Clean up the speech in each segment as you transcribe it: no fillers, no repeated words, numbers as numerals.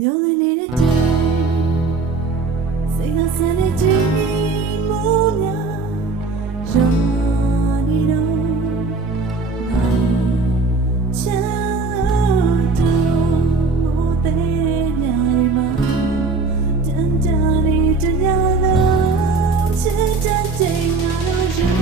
You're the needed day. Say the sanity moon. Johnny no. Child, oh, they never mind. Danny, Daniela, today, not you.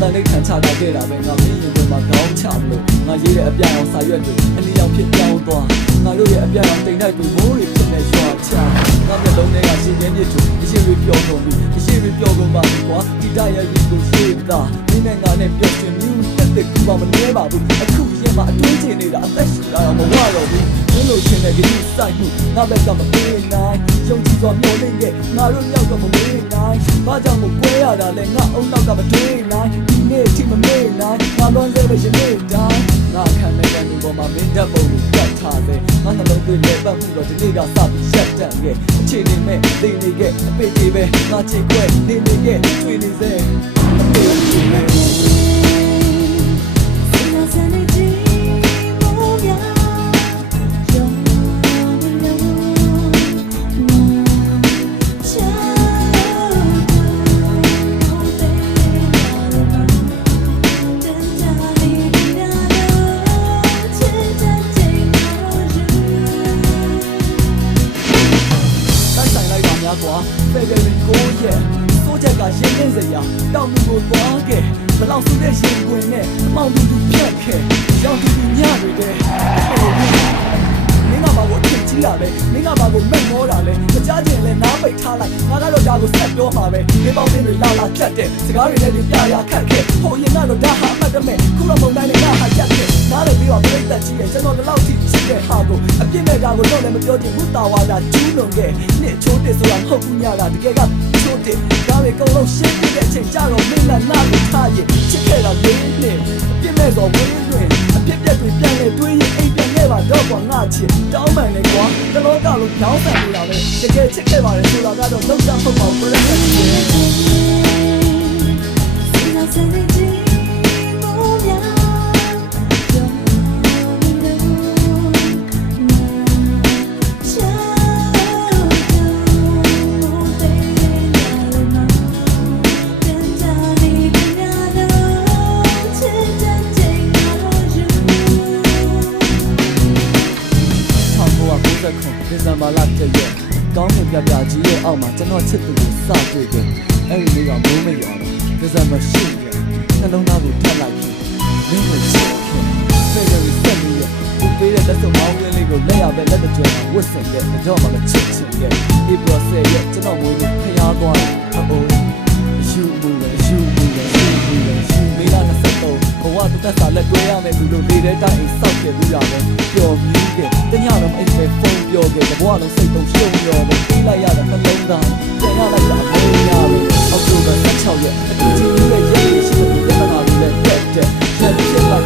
但你看差大给啦，被我命运对嘛搞差不多。我爷爷变样3月对，你要偏要多。我爷爷变样顶代对，我也偏来耍差。我面龙那个是年年做，一些会标准比，一些会标准嘛比瓜，一代也比不写大。你那个那标准牛，真的苦嘛没捏嘛不，苦些嘛堆起来的，但是那么话了不。我路现在给你晒不，那边干嘛没来？用几座庙里的，我路要干嘛没来？把家我归呀的，连我欧老干嘛对来？你听嘛没来？我乱在为些没来？我看那个你我嘛没得不如干他的，我那老对来办不了，这个傻逼下蛋的，去你妹，你那个别鸡呗，我几块，你那个追你噻，别鸡呗。February 9ရက်စိုးချက်ကရင်းနှင်းစရာတောက်မှုကိုသွားခဲ့ဘလောက်ဆိုတဲ့ရင်ခွင်နဲ့အမောင်တူဖြတ်ခဲ့ရောင်တူညတွေတဲ့မင်းကဘာကိုထင်ကြီးတာလဲမင်းကဘာကိုမိတ်မောတာလဲကြားချင်လဲနားပိတ်ထားလိုက်ငါကတော့ဒါကိုဆက်ပြောမှာပဲဒီပေါင်းတွေလာဖြတ်တဲ့စကားတွေနဲ့ပြရခတ်ခဲ့ဟိုရင်ကတော့ဒါဟာအမှတ်တမဲ့ခုတော့မုံတိုင်းနဲ့ငါဟာရက်ခဲ့နားလည်းပြီးတော့ပြိတ္တကြီးရဲ့ကျွန်တော်လည်းလောက်ထိချစ်တဲ့ဟာကိုအပြစ်မဲ့တာကိုတော့လည်းမပြောချင်ဘူးတာဝါတာကျူးလွန်ခဲ့နှစ်ချိုးတစ်ဆိုတာမဟုတ်ဘူးညတာတကယ်ကချိုးတစ်ဒါတွေကုန်လုံးရှင်းပြတဲ့အချိန်ကြတော့မင်းနဲ့နားကိုထားရင်ချစ်ခဲ့တာလေးနဲ့အပြစ်မဲ့တော့ဝင်းတွင်အပြစ်ပြက်တွေပြန်လဲတွေးရင်အိမ်ပြန်ခဲ့ပါတော့ကွာငါချစ်တောင်းပန်နေကွာတလောကလုံးကြောင်းဆန်နေတာပဲတကယ်ချစ်ခဲ့ပါတယ်ဆိုတာကတော့လုံးဝမဟုတ်ပါဘူးပြည့်တယ်ဒီဇင်ဘာလတည့်ရက်ကောင်းကင်ပြပြကြီးရဲ့အောက်မှာကျွန်တော်ချစ်သူကိုစတွေ့တယ်အဲ့ဒီနေ့ကမိုးမရွာတော့ဒီဇင်ဘာ10ရက်နှလုံးသားကိုထပ်လိုက်ပြီးမင်းကိုချစ်ခင် February 7ရက်သူပေးတဲ့လက်စုံမောင်းကလေးကိုလက်ရပဲလက်တကြွမှာဝတ်ဆင်ခဲ့တော့မှလည်းချစ်ချင်ခဲ့ April 10ရက်ကျွန်တော်မွေးလို့ဖျားသွားတယ်ဟုတ်ယူမှုပဲမေလာ23ဘဝတစ်သက်စာလက်တွဲရမယ်သူတို့နေတဲ့တိုင်းအိမ်ဆောက်ခဲ့ဘူးရပဲပျော်မြူးခဲ့တညတော့အဲ့ဒီပဲဖုန်းပြောခဲ့ဘဝလုံးစိတ်တုံရှုံရောပဲပြေးလိုက်ရတဲ့နှလုံးသားပြန်ရလိုက်တာအမေးရပဲအောက်တိုဘာ16ရက်အတူတူရဲ့ရက်ရှိတဲ့ပြဿနာတွေလည်းတက်ရက်ဖြစ်လိုက်